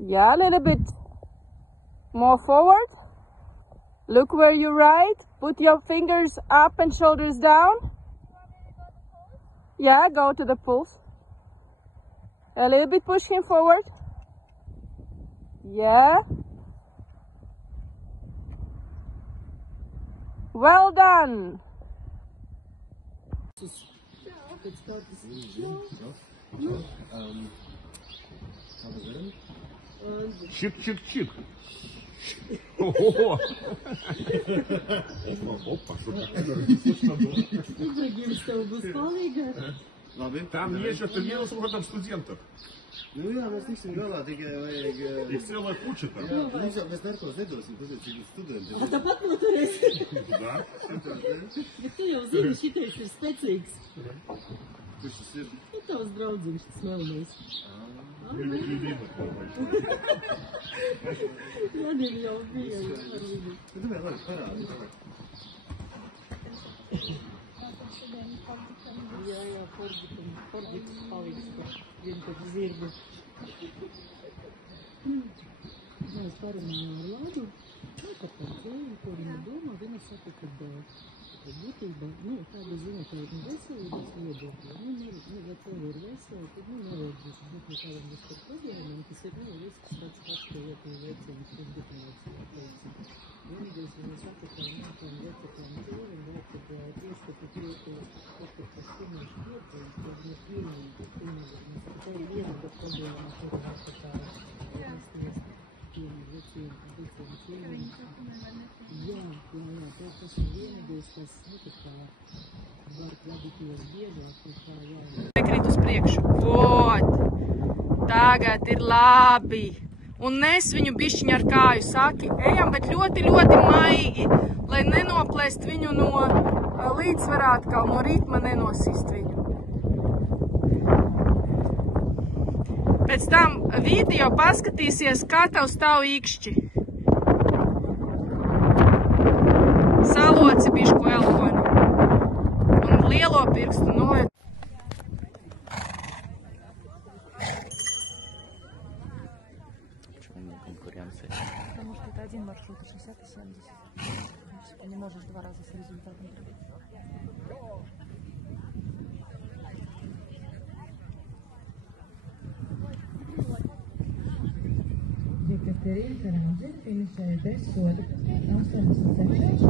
Yeah, a little bit more forward. Look where you ride. Put your fingers up and shoulders down. Yeah, go to the pulse. A little bit push him forward. Yeah. Well done. Чик-чик-чик. Ого! Опа, что такое? Там есть, что ты видел, сколько там студентов? Nu jā, mēs tiksim galā, tikai vajag... Их целая куча там. Jā, mēs narkos nedosim, tas ir cik studenti. Tāpat noturēs. Да. Bet tu jau zini, šitais ir spēcīgs. Kurš tas ir? Nu, tavs draudziņš, tas melnais. Janim jau bija ar viņu. Nu, tomēr labi, parādi. Jā, Fordiks palīdz par vienkārši zirgu. Es parunāju ar Lādu, ka par dzēju, ko viņa domā, viņa saka, ka būtībā, tāda ziņa, ka veselības viedokļa, ja tev ir veseli, tad nevajag būt kādam vispār problēmām, tas ir risks tāds pats, ka vietēji veciem, kas definēts, teiksim. Vienīgais, viņa saka, ka tām vecākām cilvēm vajag, kad tieši, ka tu priekos, kas sunīši vietēji, tad mēs vienīgi, tā ir viena problēma, kuru var tā nesties tiem veciem cilvēkiem. Jā, tas ir vienīgais, kas, tā kā var kladīties biežāk, tā jā. Krit uz priekšu. Vot! Tagad ir labi! Un nes viņu bišķiņu ar kāju, saki, ejam, bet ļoti, ļoti maigi, lai nenoplēst viņu no līdzsvarā atkal, no ritma nenosist viņu. Pēc tam video paskatīsies, kā tev stāv īkšķi. Saloci bišku elkoni. Un lielo pirkstu noliet. Потому что это один маршрут, 60 и 70. Ты не можешь два раза с результатом прыгать. Jekaterina Raudzene finišēja bez soda 86.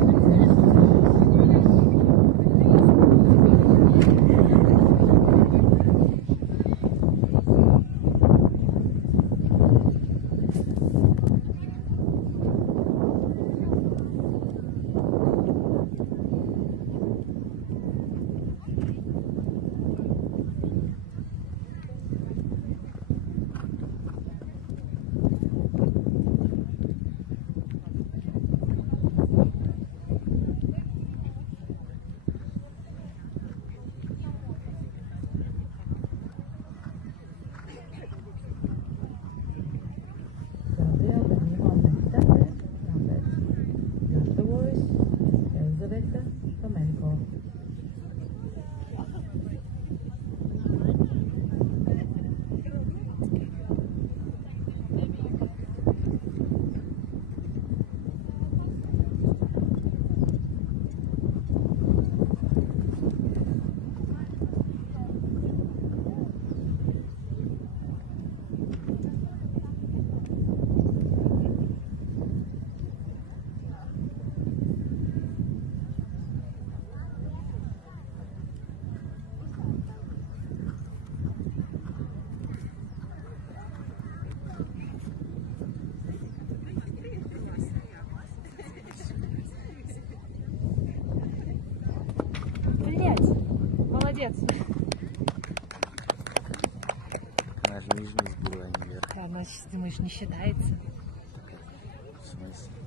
Молодец. Она же нижний сбила, а не вверх. Да, значит, думаешь, не считается? В смысле?